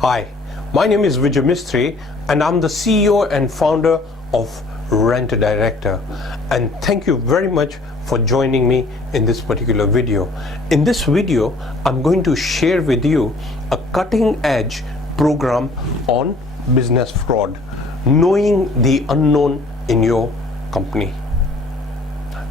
Hi, my name is Vijay Mistri and I'm the CEO and founder of Rent Director, and thank you very much for joining me in this particular video. In this video, I'm going to share with you a cutting-edge program on business fraud, knowing the unknown in your company.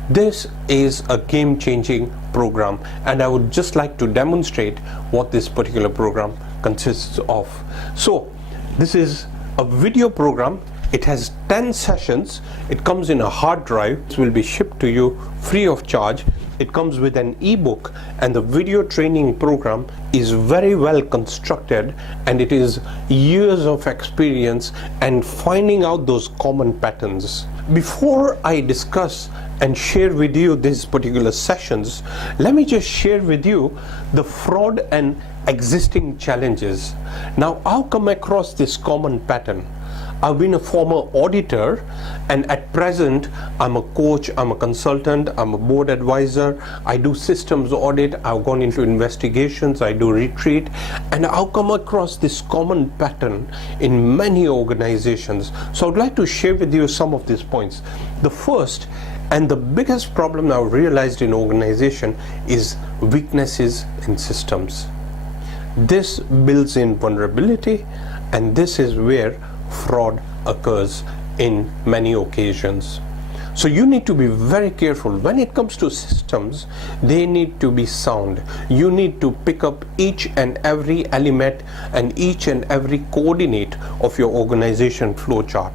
This is a game-changing program, and I would just like to demonstrate what this particular program consists of. So this is a video program. It has 10 sessions. It comes in a hard drive. It will be shipped to you free of charge. It comes with an ebook, and the video training program is very well constructed, and it is years of experience and finding out those common patterns. Before I discuss and share with you these particular sessions, let me just share with you the fraud and existing challenges. Now, I've come across this common pattern. I've been a former auditor, and at present I'm a coach, I'm a consultant, I'm a board advisor. I do systems audit, I've gone into investigations, I do retreat, and I've come across this common pattern in many organizations. So I'd like to share with you some of these points. The first and the biggest problem I've realized in organization is weaknesses in systems. This builds in vulnerability, and this is where fraud occurs in many occasions. So you need to be very careful. When it comes to systems, they need to be sound. You need to pick up each and every element and each and every coordinate of your organization flow chart.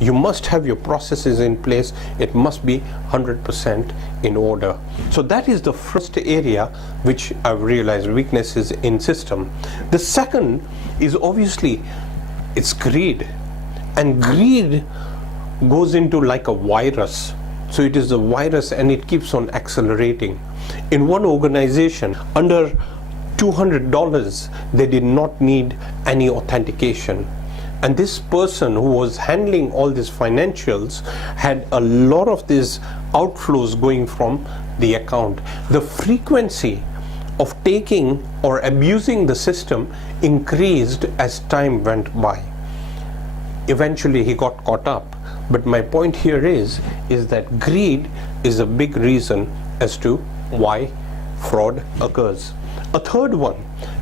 You must have your processes in place. It must be 100% in order. So that is the first area which I've realized, weaknesses in system. The second is obviously it's greed, and greed goes into like a virus. So it is a virus, and it keeps on accelerating. In one organization, under $200, they did not need any authentication. And this person who was handling all these financials had a lot of these outflows going from the account. The frequency of taking or abusing the system increased as time went by. Eventually he got caught up. But my point here is that greed is a big reason as to why fraud occurs. A third one,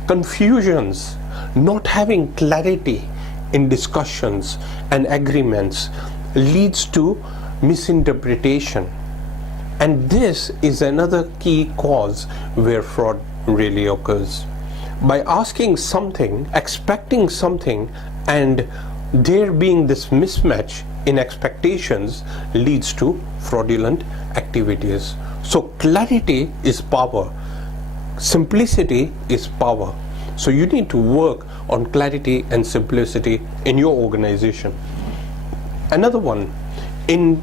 confusions, not having clarity in discussions and agreements leads to misinterpretation. And this is another key cause where fraud really occurs. By asking something, expecting something, and there being this mismatch in expectations leads to fraudulent activities. So clarity is power. Simplicity is power. So you need to work on clarity and simplicity in your organization. Another one, in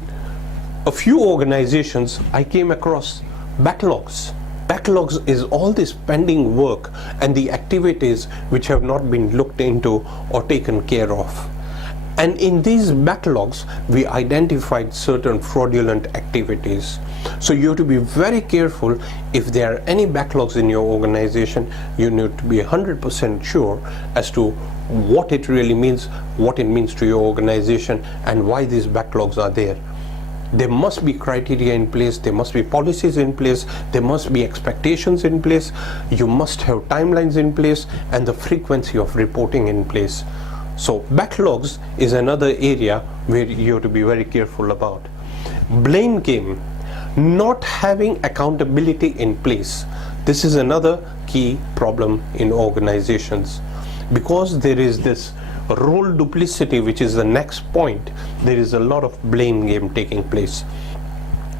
a few organizations I came across backlogs. Backlogs is all this pending work and the activities which have not been looked into or taken care of. And in these backlogs, we identified certain fraudulent activities. So you have to be very careful. If there are any backlogs in your organization, you need to be 100% sure as to what it really means, what it means to your organization, and why these backlogs are there. There must be criteria in place, there must be policies in place, there must be expectations in place, you must have timelines in place, and the frequency of reporting in place. So backlogs is another area where you have to be very careful about. Blame game, not having accountability in place. This is another key problem in organizations. Because there is this role duplicity, which is the next point, there is a lot of blame game taking place.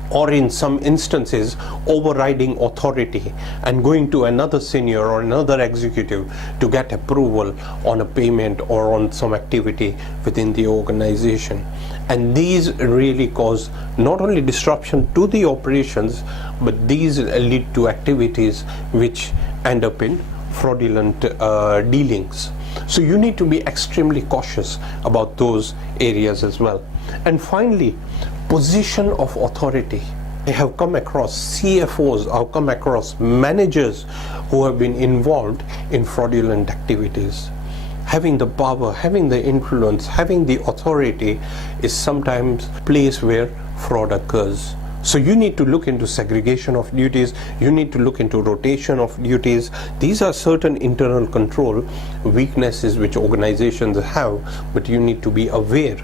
Or in some instances, overriding authority and going to another senior or another executive to get approval on a payment or on some activity within the organization. And these really cause not only disruption to the operations, but these lead to activities which end up in fraudulent dealings. So you need to be extremely cautious about those areas as well. And finally, position of authority. I have come across CFOs, I've come across managers who have been involved in fraudulent activities. having the power, having the influence, having the authority is sometimes a place where fraud occurs. So you need to look into segregation of duties, you need to look into rotation of duties. These are certain internal control weaknesses which organizations have, but you need to be aware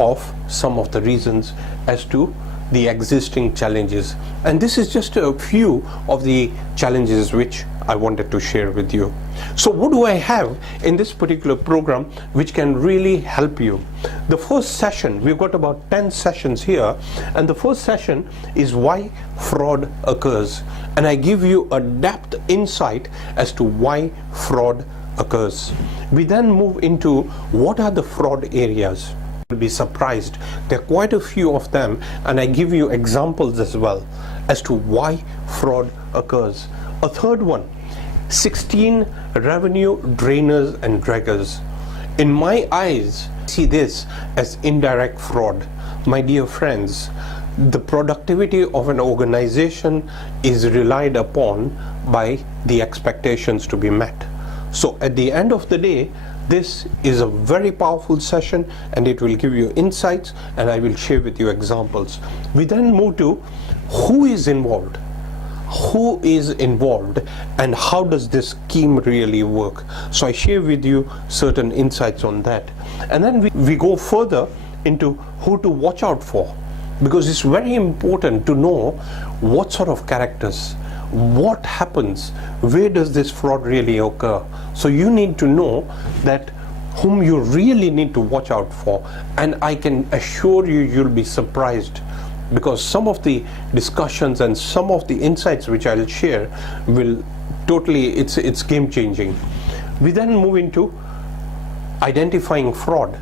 of some of the reasons as to the existing challenges. And this is just a few of the challenges which I wanted to share with you. So what do I have in this particular program which can really help you? The first session, we've got about 10 sessions here, and the first session is why fraud occurs. And I give you a depth insight as to why fraud occurs. We then move into what are the fraud areas. You'll be surprised. There are quite a few of them, and I give you examples as well as to why fraud occurs. A third one, 16 revenue drainers and draggers. In my eyes, I see this as indirect fraud. My dear friends, the productivity of an organization is relied upon by the expectations to be met. So at the end of the day, this is a very powerful session, and it will give you insights, and I will share with you examples. We then move to who is involved. Who is involved and how does this scheme really work? So I share with you certain insights on that. And then we go further into who to watch out for, because it's very important to know what sort of characters, what happens, where does this fraud really occur. So you need to know that whom you really need to watch out for, and I can assure you, you'll be surprised, because some of the discussions and some of the insights which I'll share will totally, it's game changing. We then move into identifying fraud.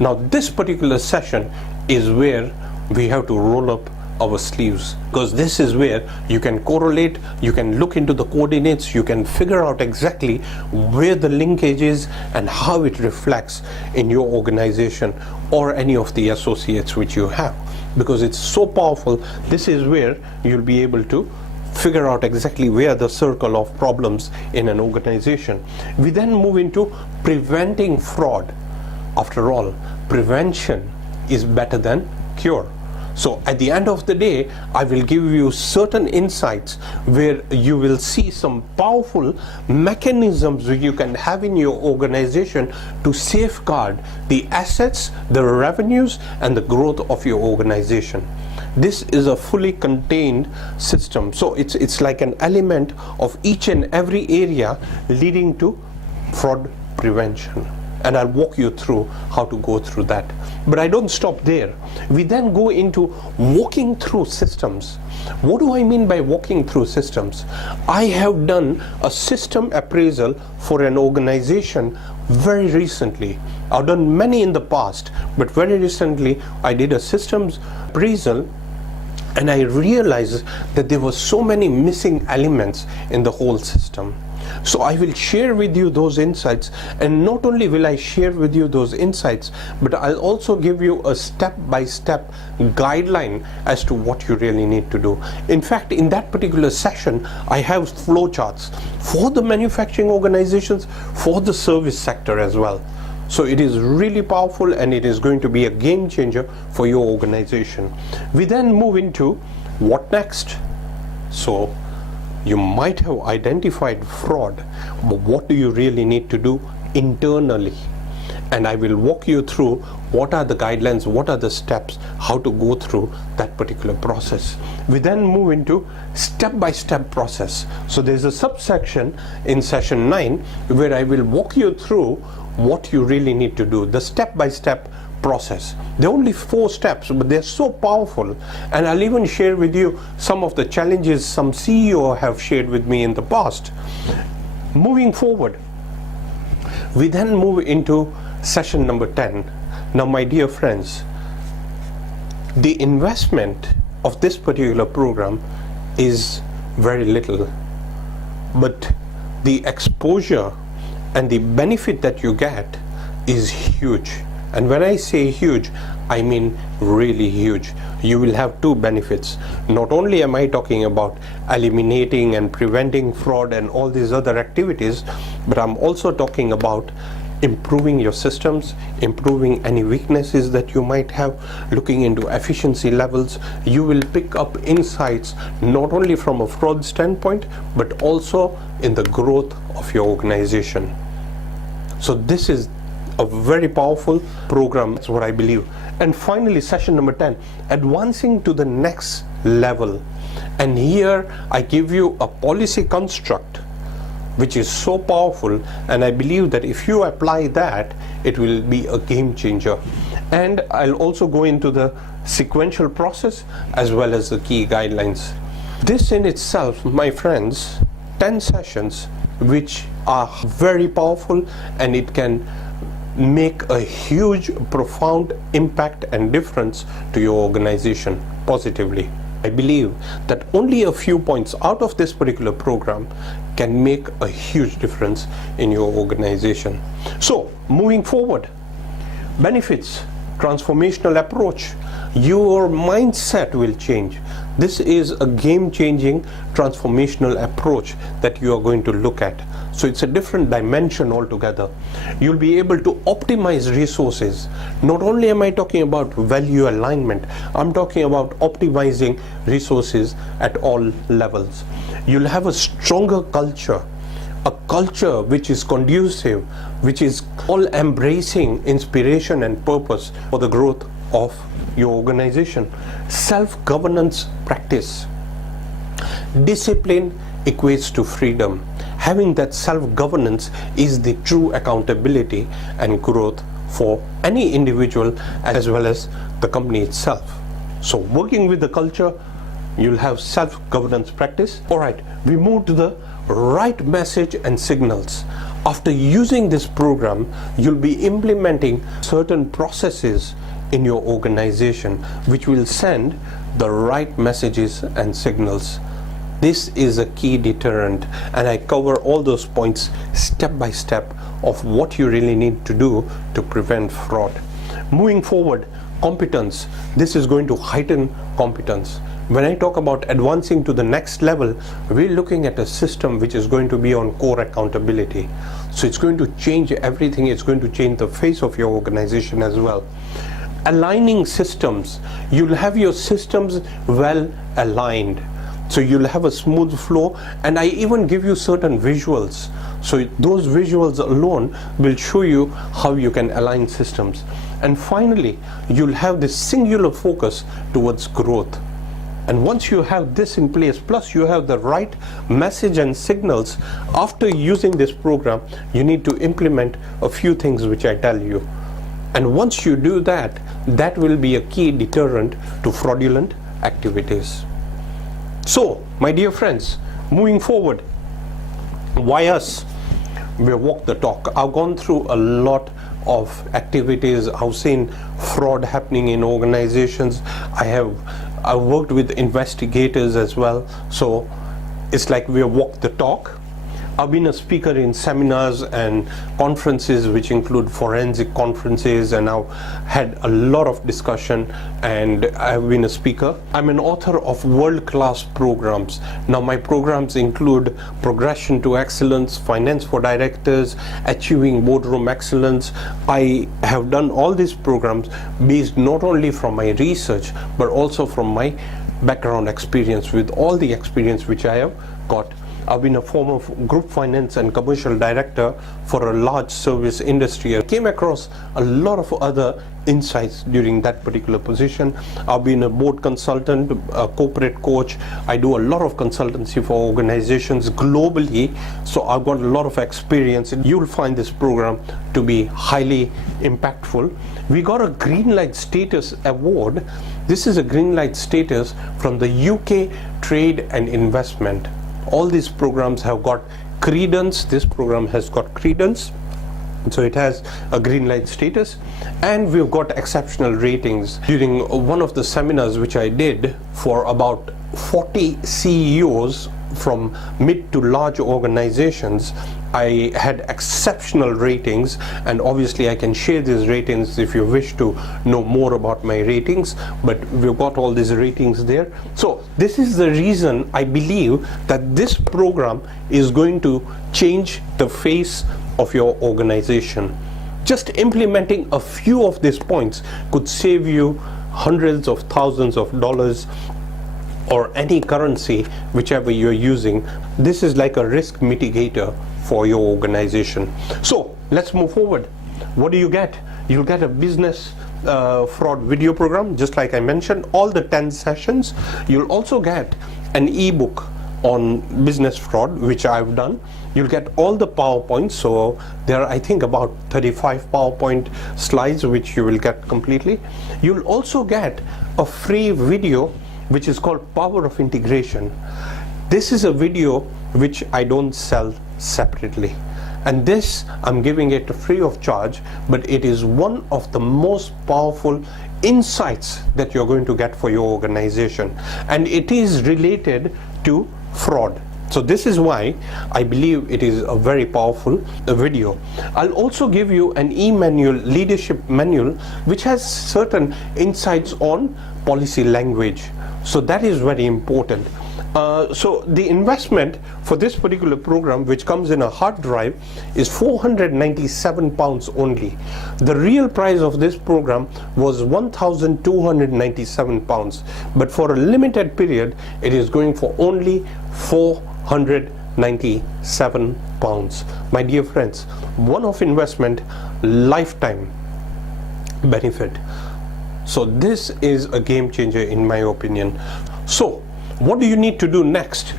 Now this particular session is where we have to roll up our sleeves, because this is where you can correlate, you can look into the coordinates, you can figure out exactly where the linkage is and how it reflects in your organization or any of the associates which you have, because it's so powerful. This is where you'll be able to figure out exactly where the circle of problems in an organization. We then move into preventing fraud. After all, prevention is better than cure. So at the end of the day, I will give you certain insights where you will see some powerful mechanisms which you can have in your organization to safeguard the assets, the revenues, and the growth of your organization. This is a fully contained system. So it's like an element of each and every area leading to fraud prevention. And I'll walk you through how to go through that. But I don't stop there. We then go into walking through systems. What do I mean by walking through systems? I have done a system appraisal for an organization very recently. I've done many in the past, but very recently I did a systems appraisal, and I realized that there were so many missing elements in the whole system. So I will share with you those insights, and not only will I share with you those insights, but I'll also give you a step-by-step guideline as to what you really need to do. In fact, in that particular session, I have flowcharts for the manufacturing organizations, for the service sector as well. So it is really powerful, and it is going to be a game changer for your organization. We then move into what next. So you might have identified fraud, but what do you really need to do internally? And I will walk you through what are the guidelines, what are the steps, how to go through that particular process. We then move into step-by-step process. So there's a subsection in session 9 where I will walk you through what you really need to do, the step-by-step process. There are only 4 steps, but they're so powerful, and I'll even share with you some of the challenges some CEO have shared with me in the past. Moving forward, we then move into session number 10. Now, my dear friends, the investment of this particular program is very little, but the exposure and the benefit that you get is huge. And when I say huge, I mean really huge. You will have 2 benefits. Not only am I talking about eliminating and preventing fraud and all these other activities, but I'm also talking about improving your systems, improving any weaknesses that you might have, looking into efficiency levels. You will pick up insights not only from a fraud standpoint, but also in the growth of your organization. So this is a very powerful program, that's what I believe. And finally, session number 10, advancing to the next level. And here I give you a policy construct which is so powerful, and I believe that if you apply that, it will be a game changer. And I'll also go into the sequential process as well as the key guidelines. This in itself, my friends, 10 sessions which are very powerful, and it can make a huge, profound impact and difference to your organization positively. I believe that only a few points out of this particular program can make a huge difference in your organization. So, moving forward, benefits, transformational approach, your mindset will change. This is a game-changing transformational approach that you are going to look at. So it's a different dimension altogether. You'll be able to optimize resources. Not only am I talking about value alignment, I'm talking about optimizing resources at all levels. You'll have a stronger culture, a culture which is conducive, which is all embracing inspiration and purpose for the growth of your organization. Self-governance practice. Discipline equates to freedom. Having that self-governance is the true accountability and growth for any individual as well as the company itself. So working with the culture, you'll have self-governance practice. All right, we move to the right message and signals. After using this program, you'll be implementing certain processes in your organization which will send the right messages and signals. This is a key deterrent, and I cover all those points step by step of what you really need to do to prevent fraud. Moving forward, competence. This is going to heighten competence. When I talk about advancing to the next level, we're looking at a system which is going to be on core accountability. So it's going to change everything. It's going to change the face of your organization as well. Aligning systems. You'll have your systems well aligned. So you'll have a smooth flow, and I even give you certain visuals. So those visuals alone will show you how you can align systems. And finally, you'll have this singular focus towards growth. And once you have this in place, plus you have the right message and signals, after using this program, you need to implement a few things which I tell you. And once you do that, that will be a key deterrent to fraudulent activities. So, my dear friends, moving forward, why us? We walk the talk. I've gone through a lot of activities. I've seen fraud happening in organizations. I've worked with investigators as well. So it's like we walk the talk. I've been a speaker in seminars and conferences which include forensic conferences, and I've had a lot of discussion, and I've been a speaker. I'm an author of world-class programs. Now my programs include Progression to Excellence, Finance for Directors, Achieving Boardroom Excellence. I have done all these programs based not only from my research but also from my background experience, with all the experience which I have got. I've been a former group finance and commercial director for a large service industry. I came across a lot of other insights during that particular position. I've been a board consultant, a corporate coach. I do a lot of consultancy for organizations globally, so I've got a lot of experience. You'll find this program to be highly impactful. We got a green light status award. This is a green light status from the UK Trade and Investment. All these programs have got credence. This program has got credence, so it has a green light status, and we've got exceptional ratings. During one of the seminars which I did for about 40 CEOs from mid to large organizations, I had exceptional ratings, and obviously I can share these ratings if you wish to know more about my ratings, but we've got all these ratings there. So this is the reason I believe that this program is going to change the face of your organization. Just implementing a few of these points could save you hundreds of thousands of dollars or any currency, whichever you're using. This is like a risk mitigator for your organization. So let's move forward. What do you get? You'll get a business fraud video program, just like I mentioned, all the 10 sessions. You'll also get an ebook on business fraud, which I've done. You'll get all the PowerPoints. So there are, I think, about 35 PowerPoint slides, which you will get completely. You'll also get a free video, which is called Power of Integration. This is a video which I don't sell separately. And this, I'm giving it free of charge, but it is one of the most powerful insights that you're going to get for your organization. And it is related to fraud. So this is why I believe it is a very powerful video. I'll also give you an e-manual, leadership manual, which has certain insights on policy language. So that is very important. So the investment for this particular program, which comes in a hard drive, is £497 only. The real price of this program was £1,297, but for a limited period it is going for only £497. My dear friends, one-off investment, lifetime benefit. So this is a game changer in my opinion. So what do you need to do next?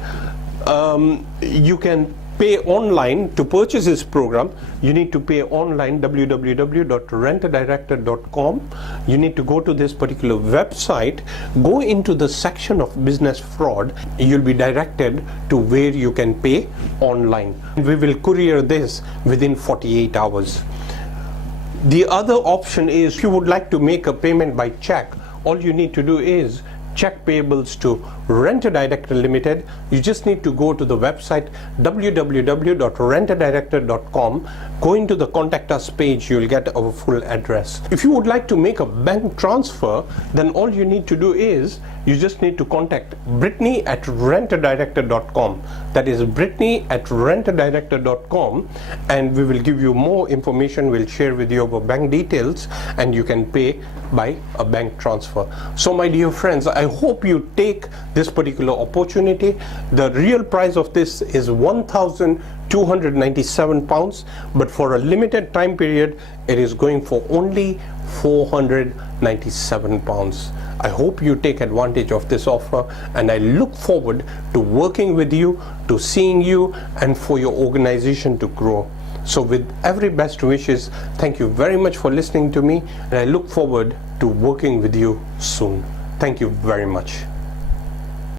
You can pay online to purchase this program. You need to pay online, www.rentadirector.com. You need to go to this particular website, go into the section of business fraud. You'll be directed to where you can pay online. We will courier this within 48 hours. The other option is, if you would like to make a payment by check, all you need to do is check payables to Rent-A-Director Limited. You just need to go to the website www.rentadirector.com. Go into the contact us page, you'll get our full address. If you would like to make a bank transfer, then all you need to do is you just need to contact Brittany at rentadirector.com. That is Brittany at rentadirector.com, and we will give you more information. We'll share with you our bank details and you can pay by a bank transfer. So my dear friends, I hope you take this particular opportunity. The real price of this is £1,297, but for a limited time period it is going for only £497. I hope you take advantage of this offer, and I look forward to working with you, to seeing you, and for your organization to grow. So with every best wishes, thank you very much for listening to me, and I look forward to working with you soon. Thank you very much.